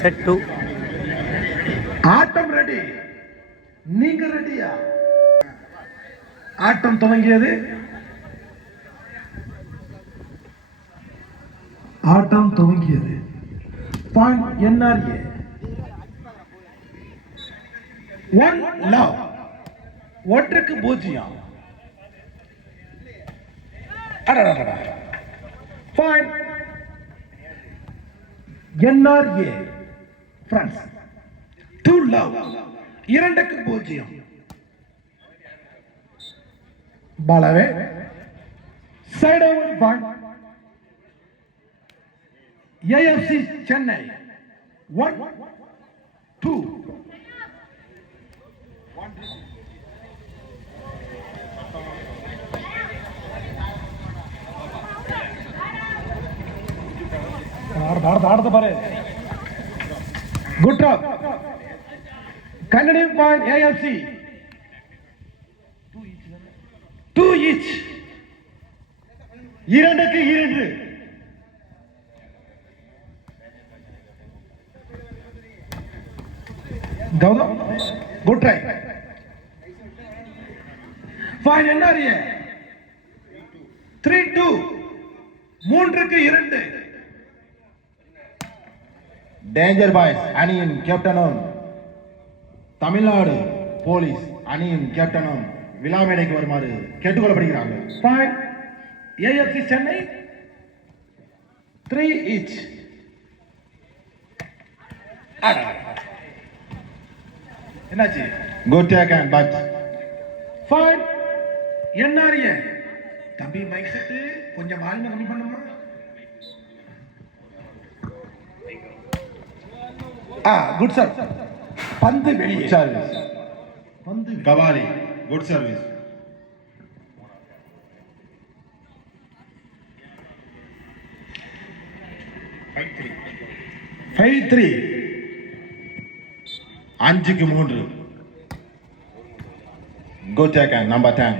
Set 2. ஆட்டம் ready. நீங்க ரெடியா? ஆட்டம் துவங்கியது. ஆட்டம் துவங்கியது. Point NRA. One love. ஒன்றுக்கு 0. Point NRA France. Two love. 2க்கு 0. பாலவே side over point AFC Chennai 1-2. ஆடுறது பாரு. Good drop. Continue point AFC 2 each. 2க்கு 2. Gautham good try. Fine NRA 3-2. 3க்கு 2. டேஞ்சர் பாய்ஸ் அணியின் கேப்டனும் தமிழ்நாடு போலீஸ் அணியின் கேப்டனும் விழா மேடைக்கு வருமாறு கேட்டுக்கொள்ளப்படுகிறார்கள். Point AFC Chennai 3 each. என்னாச்சு? Good take and but. Point NRA. தம்பி மைக் செட் கொஞ்சம் வால்யூம் கம்மி பண்ணுமா? Good sir. பந்து வெளியே. சர்வீஸ். பந்து கபாலி குட் சர்வீஸ். ஃபைவ் 3. 5க்கு 3. Good take and number 10.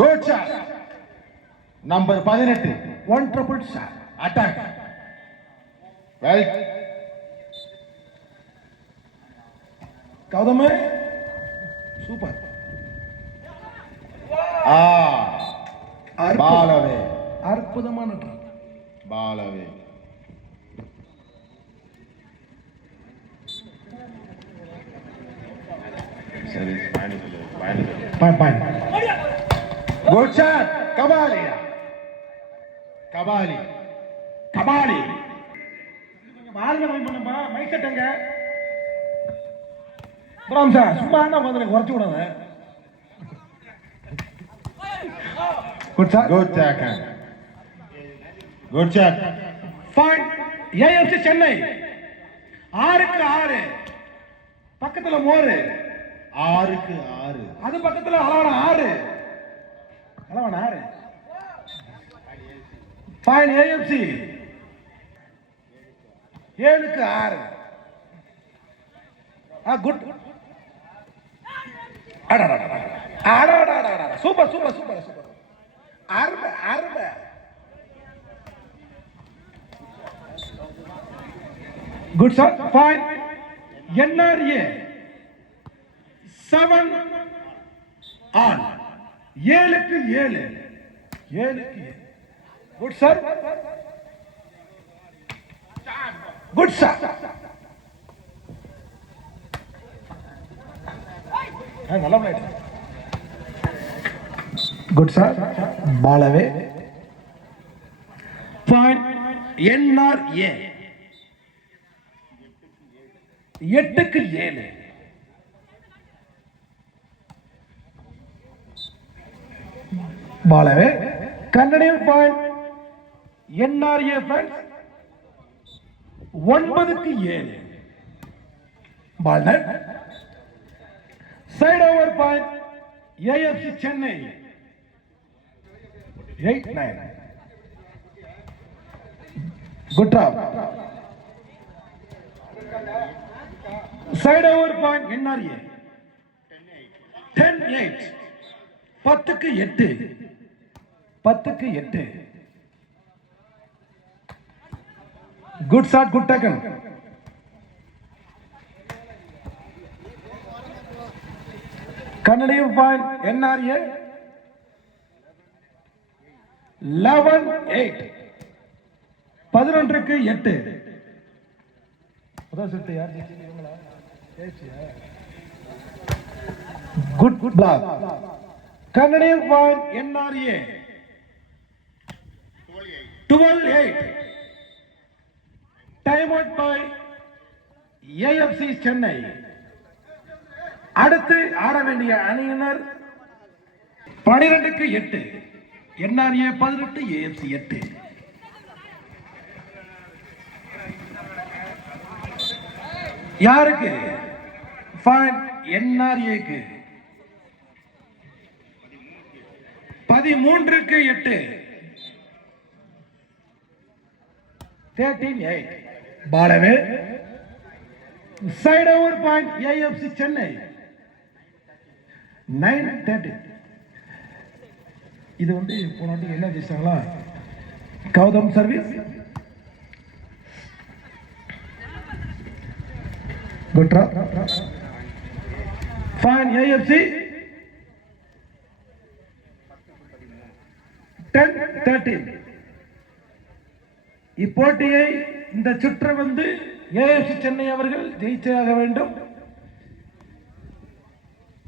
Good shot. Number 18. 1 triple shot. Attack. Well. கௌதமே சூப்பர். பாலவே. அற்புதமான பாலவே. சரி point. Good shot. Kabali. Kabali. Kabali. Volume கம்மி பண்ணுமா? மைக் செட்டுங்க. ராம் சார் சும்மா என்ன வந்து குறைச்சு விடாத. Good shot. Good take and good shot. Fine AFC Chennai 6க்கு 6. பக்கத்துல மோர். 6க்கு 6. அது பக்கத்துல அளவன 6. அளவன 6. ஃபைன் ஏஎஃப்சி 7க்கு 6. Good. Super super super super. அருமை அருமை. Good shot. ஃபைன் என்ஆர்ஏ 7 ஆன். 7க்கு 7. 7க்கு 7. Good shot. Good shot. நல்ல பிளேட். Good shot. பாலவே. பாயிண்ட் என்ஆர்ஏ 8க்கு 7. பாலவே. கன்னடிய பாயிண்ட் என்ஆர்ஏ ஃப்ரெண்ட்ஸ் 9க்கு 7. பால்னர். Side over point AFC Chennai 8-9. Good drop. Side over point NRA 10-8. 10க்கு 8. 10க்கு 8. Good shot, good taken. கன்னடியும் பாயிண்ட் என்ஆர்ஏ 11-8. 11க்கு 8. Good block. கன்னடியும் point NRA 12-8. Time out by AFC Chennai. அடுத்து ஆட வேண்டிய அணியினர் 12க்கு 8. NRA 18, AFC 8. யாருக்கு பாயிண்ட்? என்ஆர்ஏக்கு 13க்கு 8. 13-8. Ball away side over point AFC Chennai 9-30. இது வந்து போன வாட்டி என்ன ஜெயிச்சாங்களா? Gautham service. Good draw. Fine AFC 10-13. இப்போட்டியை இந்த சுற்று வந்து ஏஎஃப்சி சென்னை அவர்கள் ஜெயிச்சே வேண்டும்.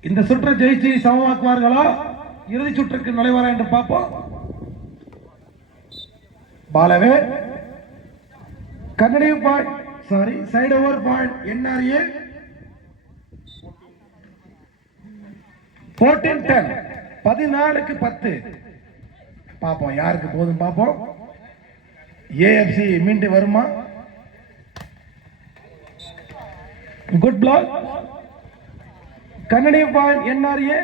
இந்த சுற்றை ஜெயிச்சு சமமாக்குவார்களா, இறுதி சுற்றுக்கு நுழைவாரா என்று பார்ப்போம். பாலவே கன்னடியும் point, sorry side over point NRA 14-10. 14க்கு 10. பார்ப்போம் யாருக்கு போதும் பார்ப்போம். ஏஎஃப்சி மீண்டு வருமா? Good block. கன்னடியும் பாயிண்ட் என்ஆர்ஏ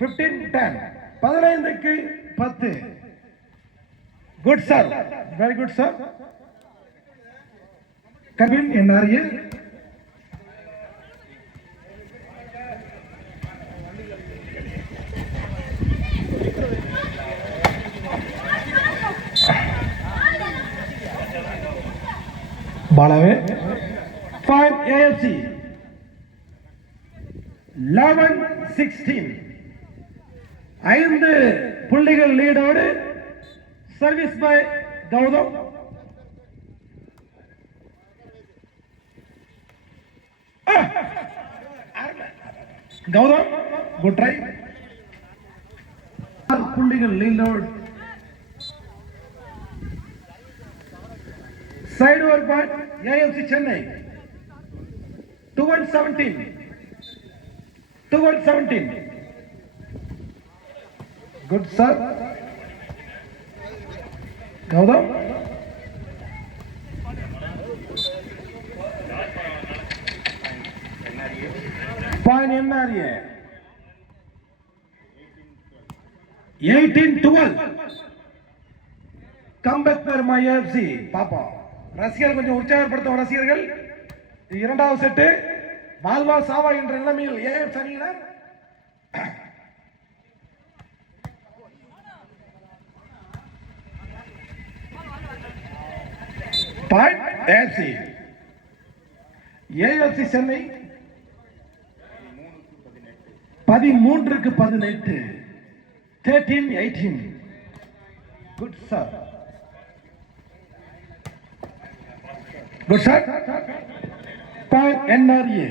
15-10. 15க்கு 10. Good sir, very good sir. Kavin NRA ball away fine AFC 11-16. 5 புள்ளிகள் லீடோடு service by Gautham. Gautham good try. புள்ளிகள் லீடோடு side over point AFC Chennai 12-17. 12-17. Good sir Gautham. Point NRA 18-12. Comeback பெறுமா ஏஎஃப்சி? பாப்போம். ரசிகர்கள் கொஞ்சம் உற்சாகப்படுத்தும். ரசிகர்கள் இரண்டாவது செட்டு வாழ்வா சாவா என்ற நிலைமையில் ஏஎஃப்சி அணியினர் பாயிண்ட் ஏஎஃப்சி. ஏஎஃப்சி சென்னை 13க்கு 18. 13-18. Good sir, good sir. Point NRA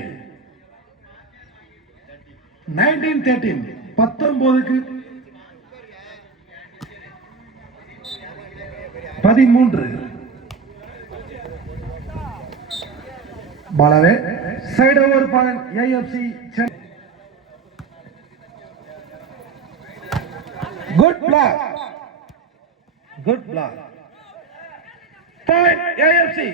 19-13. 19க்கு 13. Ball away side over point AFC Chennai. Good block, good block. Point AFC.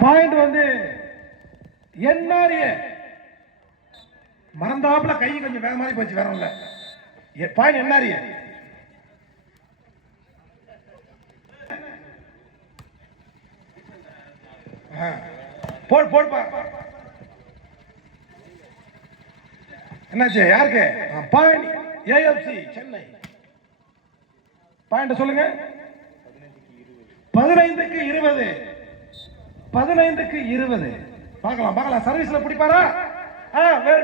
Point வந்து என்ஆர்ஏ. மறந்தாப்புல கை கொஞ்சம் வேற மாதிரி போச்சு, வேற இல்ல. பாயிண்ட் என்ஆர்ஏ போடுப்பா. என்னாச்சு யாருக்கு? Point AFC Chennai. பாயிண்ட் சொல்லுங்க. 15க்கு 20. 15க்கு 20. பார்க்கலாம் சர்வீஸ்ல பிடிப்பாரா?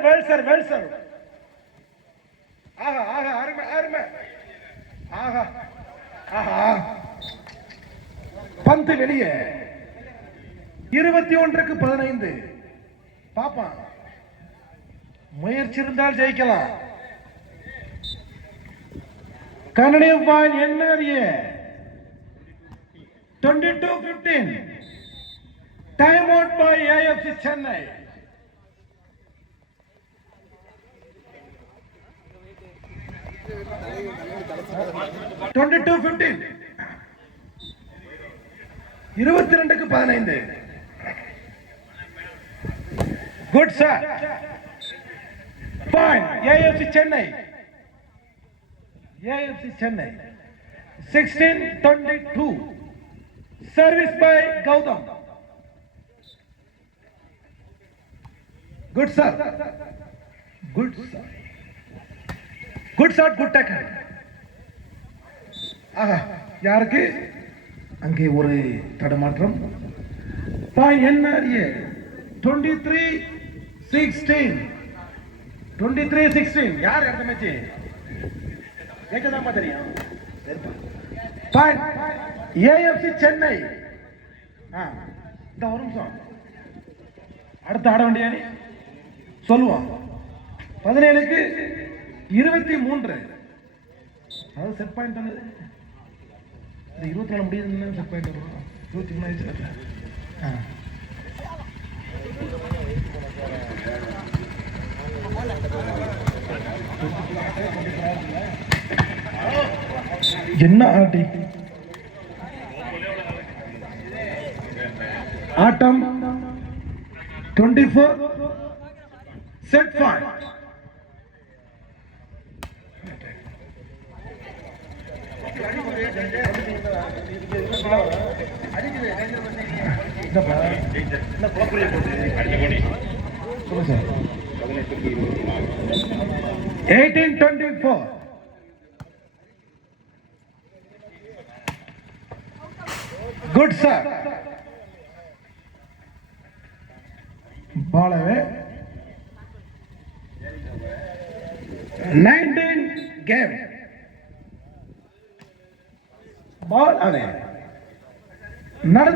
Well sir. ஆஹா அருமை. ஆஹா பந்து வெளியே. 21க்கு 15. பாப்பா முயற்சி இருந்தால் ஜெயிக்கலாம். கன்னடிய பாயிண்ட் என்ன? 22-15. Time out by AFC Chennai. Twenty 22க்கு 15. Good sir. Point AFC Chennai. 16-22. Service by Gautham. Good sir. Good tackle. யாருக்கு? அங்கே ஒரு தடமாற்றம். பாயிண்ட் என்ன? 23-16. யார் அடுத்த மேட்ச்? கேட்கதாமா தெரியும். Point AFC Chennai. இந்த ஒரு நிமிஷம் அடுத்து ஆட வேண்டிய சொல்லுவோம். 17க்கு 23. அது செட் பாயிண்ட். இந்த 24 முடியுதுன்னு செட் பாயிண்ட் வரும். 23 என்ன ஆட்டம்? 24 செட் பாயிண்ட். சொல்லுங்க sir. 18-24. Good sir. Ball away 19 game. Ball away நடந்து